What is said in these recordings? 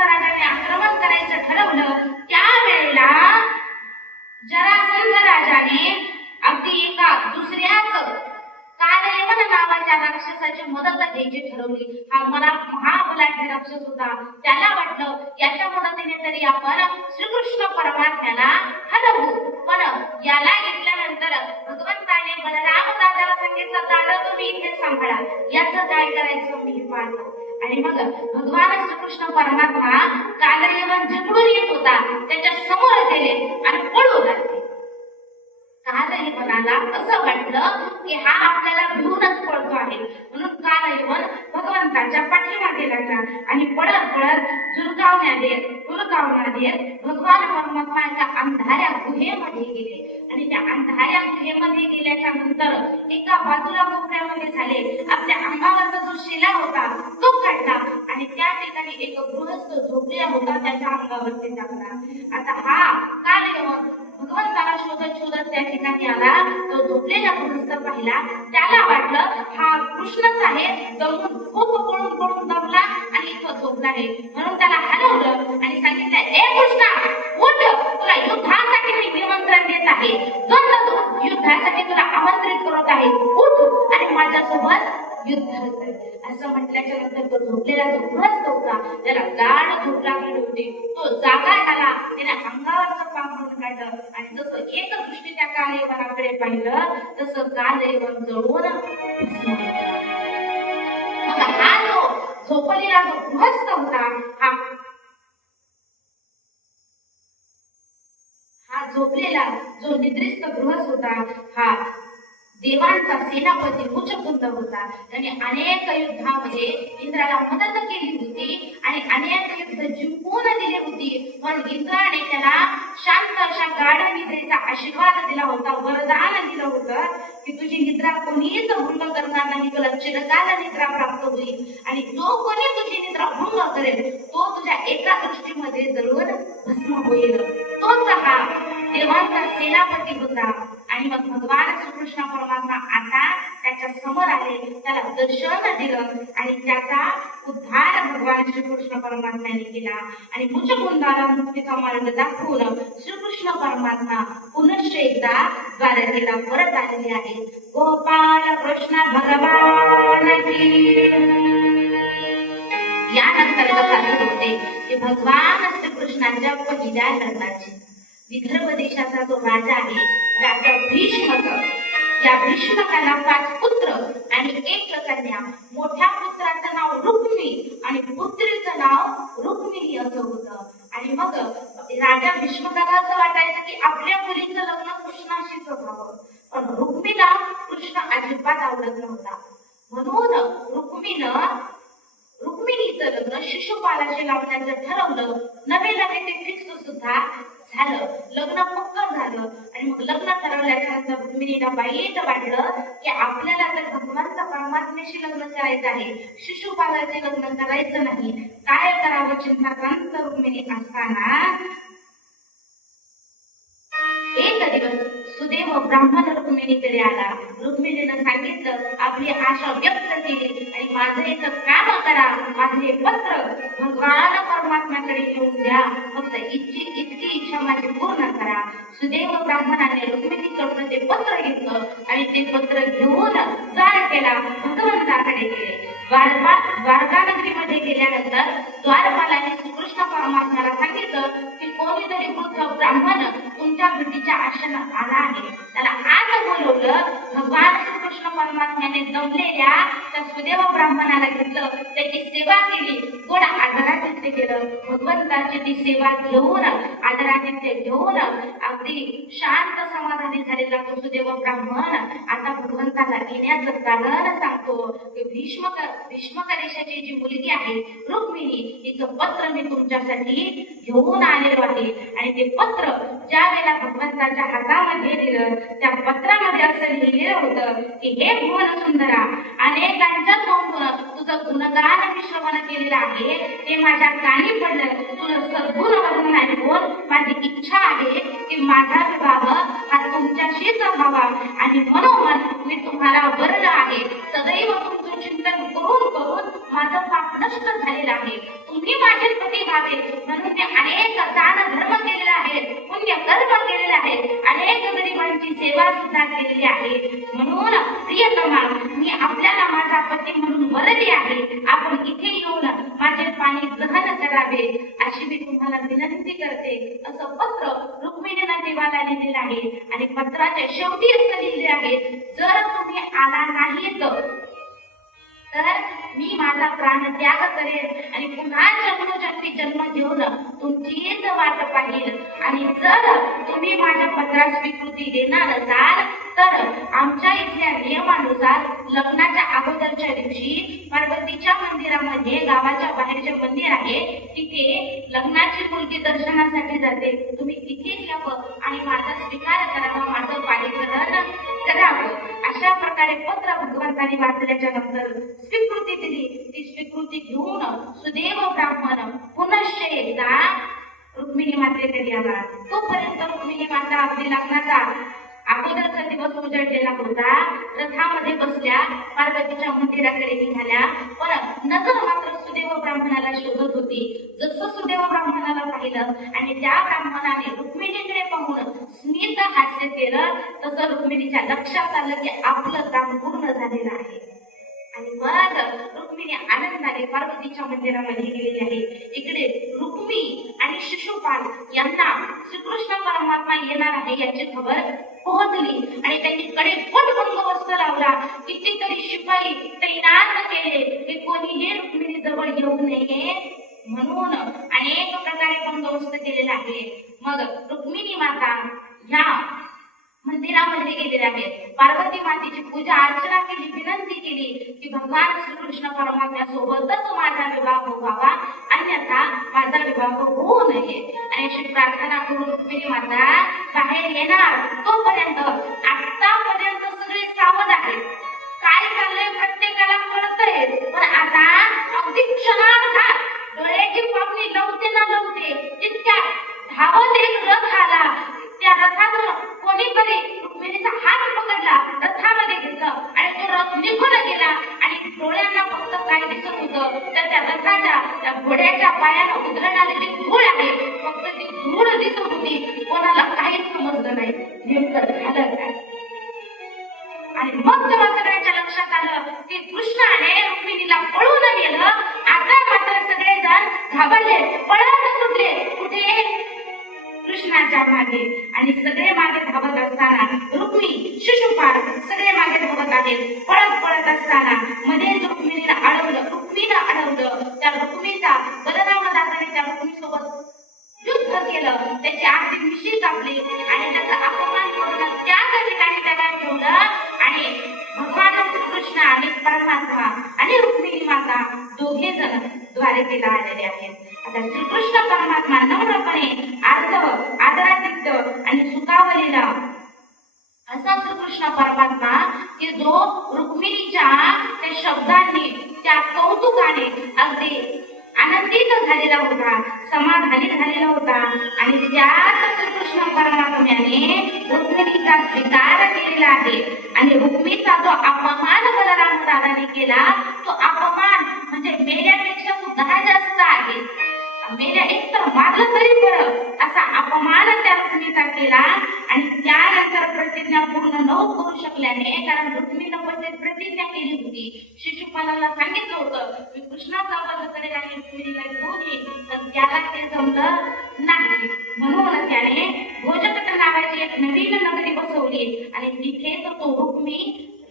राजाने आक्रमण करायचं ठरवलं त्यावेळेला जरासंध राजाने अगदी एका दुसऱ्याच कालयवन नावाच्या राक्षसाची मदत घ्यायची ठरवली. हा महाबलाढ्य राक्षस होता. त्याला वाटलं याच्या मदतीने तरी आपण श्रीकृष्ण परमात्म्याला हरवू. पण याला घेतल्यानंतर भगवंताने बलराम दादाला सांगितलं, दादा तुम्ही इथे सांभाळा, याचं काय करायचं मी पाहतो. आणि मग भगवान श्रीकृष्ण परमात्मा कालयवन जिकडून येत होता त्याच्या समोर गेले आणि पळू लागले. कालयवनाला असं वाटलं की हा आपल्याला भिवूनच पळतो आहे, म्हणून कालयवन भगवंताच्या पाठीमागे लागला आणि पळत पळत झुलकावण्यात येत भगवान परमात्मा एका अंधाऱ्या गुहेमध्ये गेले. आणि त्या अंधाऱ्या गुहेमध्ये गेल्याच्या नंतर एका बाजूला कोपऱ्यामध्ये झाले, आपल्या अंगावरचा जो शिला होता तो काढला आणि त्या ठिकाणी एक गृहस्थ झोपलेला होता त्याच्या अंगावरती टाकला. आता हा कालयवन भगवंताला शोधत शोधत त्या ठिकाणी आला. तो झोपलेला गृहस्थ पाहिला. त्याला वाटलं हा कृष्णच आहे, दमून खूप पळून पळून दमला आणि इथं झोपला आहे, म्हणून त्याला हलवलं आणि सांगितलं, ए कृष्णा उठ, तुला युद्धासाठी मी निमंत्रण देत आहे, युद्धासाठी तुला आमंत्रित करत आहे, उठ आणि माझ्यासोबत युद्ध कर. असं म्हटल्याच्या नंतर तो झोपलेला जो गृहस्थ होता त्याला गाढ झोप लागली होती. तो जागा झाला, त्याने अंगावरचं पांघरून काढलं आणि जसं एक दृष्टी त्या कालयवनाकडे पाहिलं तसं कालयवन जळून हा जो झोपलेला जो गृहस्थ होता हा झोपलेला जो निद्रिस्त गृहस्थ होता हा देवांचा सेनापती मुचकुंद होता. त्याने अनेक युद्धामध्ये इंद्राला मदत केली होती आणि अनेक युद्ध जिंकून दिली होती, पण इंद्राने त्याला शांत अशा गाढ निद्रेचा आशीर्वाद दिला होता, वरदान दिलं होतं की तुझी निद्रा कोणीच भंग करणार नाही, तुला चिरकाल निद्रा प्राप्त होईल आणि जो कोणी तुझी निद्रा भंग करेल तो तुझ्या एका दृष्टीमध्ये जळून भस्म होईल. तोच हा देवांचा सेनापती होता. आणि मग भगवान श्रीकृष्ण परमात्मा आता त्याच्या समोर आले, त्याला दर्शन दिलं आणि त्याचा उद्धार भगवान श्रीकृष्ण परमात्म्याने केला. आणि मुचकुंदाला मुक्तीचा मार्ग दाखवून श्रीकृष्ण परमात्मा पुनश्च एकदा द्वारकेला परत आलेले आहे. गोपाल कृष्ण भगवान की. यानंतर कथा होते की भगवान श्रीकृष्णाच्या पहिल्या लग्नाची. विदर्भ देशाचा जो राजा आहे राजा भीष्मक, या भीष्मकाला 5 पुत्र आणि 1 कन्या. मोठ्या पुत्राचं नाव रुक्मी आणि पुत्रीचं नाव रुक्मिणी असं होतं. आणि मग राजा भीष्मकाला असं वाटायचं की आपल्या मुलीचं लग्न कृष्णाशीच व्हावं, पण रुक्मीला कृष्ण अजिबात आवडत नव्हता, म्हणून रुक्मिणीचं लग्न शिशुपालाशी लावण्याचं ठरवलं. नवे ते फिक्स सुद्धा झालं, लग्न पक्क झालं. आणि मग लग्न ठरवल्याच्या नंतर रुक्मिणीला वाईट वाटलं की आपल्याला तर भगवंत परमात्म्याशी लग्न करायचं आहे, शिशुपालाचे लग्न करायचं नाही. काय करावं चिंताक्रांत रुक्मिणी असताना एक दिवस सुदेव ब्राह्मण रुक्मिणीकडे आला. रुक्मिणीनं सांगितलं, आपली आशा व्यक्त केली आणि माझं एक काम करा, माझे पत्र भगवान परमात्म्याकडे येऊन द्या, फक्त इतकी इच्छा माझी पूर्ण करा. सुदेव ब्राह्मणाने रुक्मिणीकडून ते पत्र घेतलं आणि ते पत्र घेऊन द्वारकेला भगवंताकडे गेले. द्वारका नगरीमध्ये गेल्यानंतर द्वारपालाने श्रीकृष्ण परमात्म्याला सांगितलं की कोणीतरी वृद्ध ब्राह्मण तुमच्या भेटीच्या आश्रमात आला आहे, त्याला आज बोलवलं. भगवान श्रीकृष्ण परमात्म्याने जमलेल्या त्या सुदेव ब्राह्मणाला घेतलं, त्याची सेवा केली, गोड आदरातिथ्य केलं. भगवंताची ती सेवा घेऊन आदरातिथ्य घेऊन अगदी शांत समाधानी झालेला तो सुदेव ब्राह्मण आता भगवंताला येण्याचं कारण सांगतो की भीष्मक देशाची जी मुलगी आहे रुक्मिणी, तिचं पत्र मी तुमच्यासाठी घेऊन आलेलो आहे. आणि ते पत्र ज्या वेळेला भगवंताच्या हातामध्ये दिलं त्या पत्रामध्ये असं लिहिलेलं होतं की हे भुवन सुंदरा, अनेकांच्या तोंडून तुझं गुणगान मी श्रवण केलेलं आहे, ते माझ्या कानी पडलं. तुला सद्गुण वर्णन ऐकून माझी इच्छा आहे की माझा विवाह हा तुमच्याशीच व्हावा आणि म्हणून मी तुम्हाला वरलं आहे. सदैव तुमचं चिंतन करून करून माझं पाप नष्ट झालेलं आहे. तुम्ही माझे शेवटी व्हावे म्हणून ते अनेक दान धर्म केलेले आहेत, पुण्य कर्म केलेले आहेत, अनेक गरिबांची सेवा सुद्धा केलेली आहे. म्हणून प्रियतमा, मी आपल्याला माझा पती म्हणून वरली आहे. आपण इथे येऊन माझे पाणी ग्रहण करावे अशी मी तुम्हाला विनंती करते. असं पत्र रुक्मिणीने देवाला लिहिलेलं आहे आणि पत्राच्या शेवटी असं लिहिले आहे, जर तुम्ही आला नाहीत तर मी माझा प्राण त्याग करेन आणि पुन्हा जन्मोजन्मी जन्म घेऊन तुमचीच वाट पाहिल. आणि जर तुम्ही माझ्या पत्रास स्वीकृती देणार असाल तर आमच्या इथल्या नियमानुसार लग्नाच्या अगोदरच्या दिवशी पार्वतीच्या मंदिरामध्ये, गावाच्या बाहेर जे मंदिर आहे तिथे लग्नाची मुलगी दर्शनासाठी जाते. तुम्ही तिथेच यावं आणि माझा स्वीकार करावा, माझं पाणीग्रहण करावं. अशा प्रकारे पत्र भगवंतांनी वाचल्याच्या नंतर स्वीकृती दिली. ती स्वीकृती घेऊन सुदैव ब्राह्मण पुनश्च एकदा रुक्मिणी मातेकडे आला. तोपर्यंत रुक्मिणी माता अगदी लग्नाचा अगोदरचा दिवस उजळलेला होता. रथामध्ये बसल्या पार्वतीच्या मंदिराकडे निघाल्या, पण नजर मात्र सुदैव ब्राह्मणाला शोधत होती. जसं सुदैव ब्राह्मणाला पाहिलं आणि त्या ब्राह्मणाने रुक्मिणीकडे पाहून स्मित हास्य केलं, तसं रुक्मिणीच्या लक्षात आलं की आपलं काम पूर्ण झालेलं आहे. आणि मग रुक्मिणी आनंदाने पार्वतीच्या मंदिरामध्ये गेलेली आहे. इकडे रुक्मी आणि शिशुपाल यांना श्रीकृष्ण परमात्मा येणार आहे याची खबर पोहोचली आणि त्यांनी कडेकोट बंदोबस्त लावला. कितीतरी शिपाई तैनात केले की कोणीही रुक्मिणी जवळ येऊ नये म्हणून अनेक प्रकारे बंदोबस्त केलेला आहे. मग रुक्मिणी माता ह्या मंदिरामध्ये गेलेले आहेत. पार्वती मातेची पूजा अर्चना केली, विनंती केली की भगवान श्रीकृष्ण परमात्म्या सोबतच माझा विवाह व्हावा, अन्यथा माझा विवाह होऊ नये. आणि अशी प्रार्थना करून रुक्मिणी माता बाहेर येणार. तोपर्यंत आतापर्यंत सगळे सावध आहेत, काय चाललंय प्रत्येकाला कळतंय, पण आता अगदी क्षणार्धात डोळ्याची पापणी लवते ना लवते तितक्या धावत एक रथ आला. त्या रथातून कोणीतरी रुक्मिणीचा हात पकडला, रथामध्ये घेतलं आणि तो रथ निघून गेला. आणि डोळ्यांना फक्त काय दिसत होतं तर त्या रथाच्या, त्या घोड्याच्या पायाला उधळणारी जी धूळ आहे, फक्त ती धूळ दिसत होती. कोणाला काहीच समजलं नाही नेमकं झालं काय. आणि मग तेव्हा सगळ्यांच्या लक्षात आलं की कृष्णाने रुक्मिणीला पळून नेलं. आता मात्र सगळेजण घाबरले, पळत सुटले. कुठे? कृष्णाच्या मागे. आणि सगळे मागे धावत असताना रुक्मी, शिशुपाल सगळे मागे धावत आहेत. पळत असताना मध्ये रुक्मिणीला अडवलं, रुक्मीला अडवलं. त्या रुक्मीचा बलरामदासाने त्या रुक्मीसोबत युद्ध केलं, त्याची आरती मिशी कापली आणि त्याचा अपमान करून त्याच ठिकाणी त्याला ठेवलं. आणि भगवान श्रीकृष्ण आणि परमात्मा आणि रुक्मिणी माता दोघे जण द्वारकेला आलेले आहेत. आता श्रीकृष्ण परमात्मा नम्रपणे आदरातिथ्य आणि सुखावलेला असा श्रीकृष्ण परमात्मा की जो रुक्मिणीच्या त्या शब्दांनी, त्या कौतुकाने अगदी आनंदित झालेला होता, समाधानी झालेला होता. आणि त्याच श्रीकृष्ण परमात्म्याने रुक्मिणीचा स्वीकार केलेला आहे. आणि रुक्मिणीचा जो अपमान बलराम दादाने केला, तो अपमान म्हणजे मेल्यापेक्षा सुद्धा जास्त आहे. मेल्या एक तर मारलं तरी बरं असा अपमान त्या रुक्मिणीचा केला. आणि त्यानंतर प्रतिज्ञा पूर्ण न करू शकल्याने, कारण रुक्मिणीनं प्रतिज्ञा केली होती, शिशुपालाला सांगितलं होतं की कृष्णाचा वध करेल आणि रुक्मिणीला घेऊन येईल, पण त्याला ते जमलं नाही. म्हणून त्याने भोजकट नावाची एक नवीन नगरी बसवली आणि तिथेच तो रुक्मी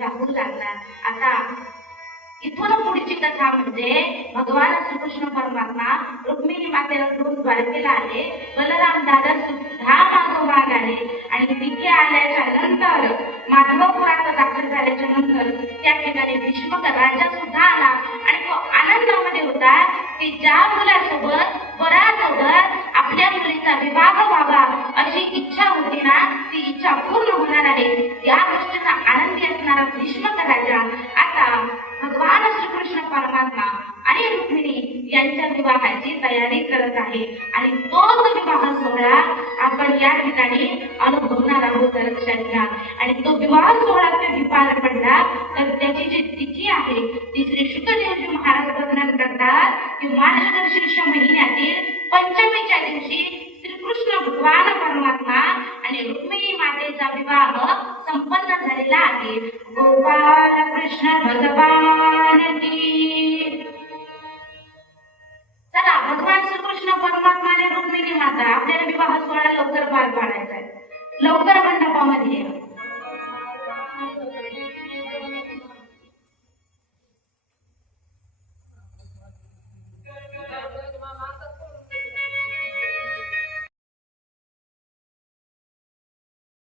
राहू लागला. आता इथून पुढची कथा म्हणजे भगवान श्रीकृष्ण परमात्मा रुक्मिणी मातेला घेऊन द्वारकेला आले. बलराम दादा सुद्धा मागोमाग आले आणि तिथे आल्याच्या नंतर माधवपुरात दाखल झाल्याच्या नंतर त्या ठिकाणी भीष्मक राजा सुद्धा आला. आणि तो आनंदामध्ये होता की ज्या मुलासोबत, वरासोबत आपल्या मुलीचा विवाह व्हावा अशी इच्छा होती ना, ती इच्छा पूर्ण होणार आहे. या गोष्टीचा आनंदी असणारा भीष्मक राजा आता भगवान श्रीकृष्ण परमात्मा आणि रुक्मिणी यांच्या विवाहाची तयारी करत आहे. आणि तोच विवाह सोहळा आपण या ठिकाणी अनुभवणार आहोत, लक्षात घ्या. आणि तो विवाह सोहळा कधी पार पडला तर त्याची जी तिथी आहे ती श्री शुकदेवजी महाराज वर्णन करतात की मार्गशीर्ष महिन्यातील पंचमीच्या दिवशी श्रीकृष्ण भगवान परमात्मा आणि रुक्मिणी मातेचा विवाह संपन्न झालेला आहे. गोपाल कृष्ण भगवान की. चला, भगवान श्रीकृष्ण परमात्मा आणि रुक्मिणी माता आपल्याला विवाह सोहळा लवकर पार पाडायचा आहे. लवकर मंडपामध्ये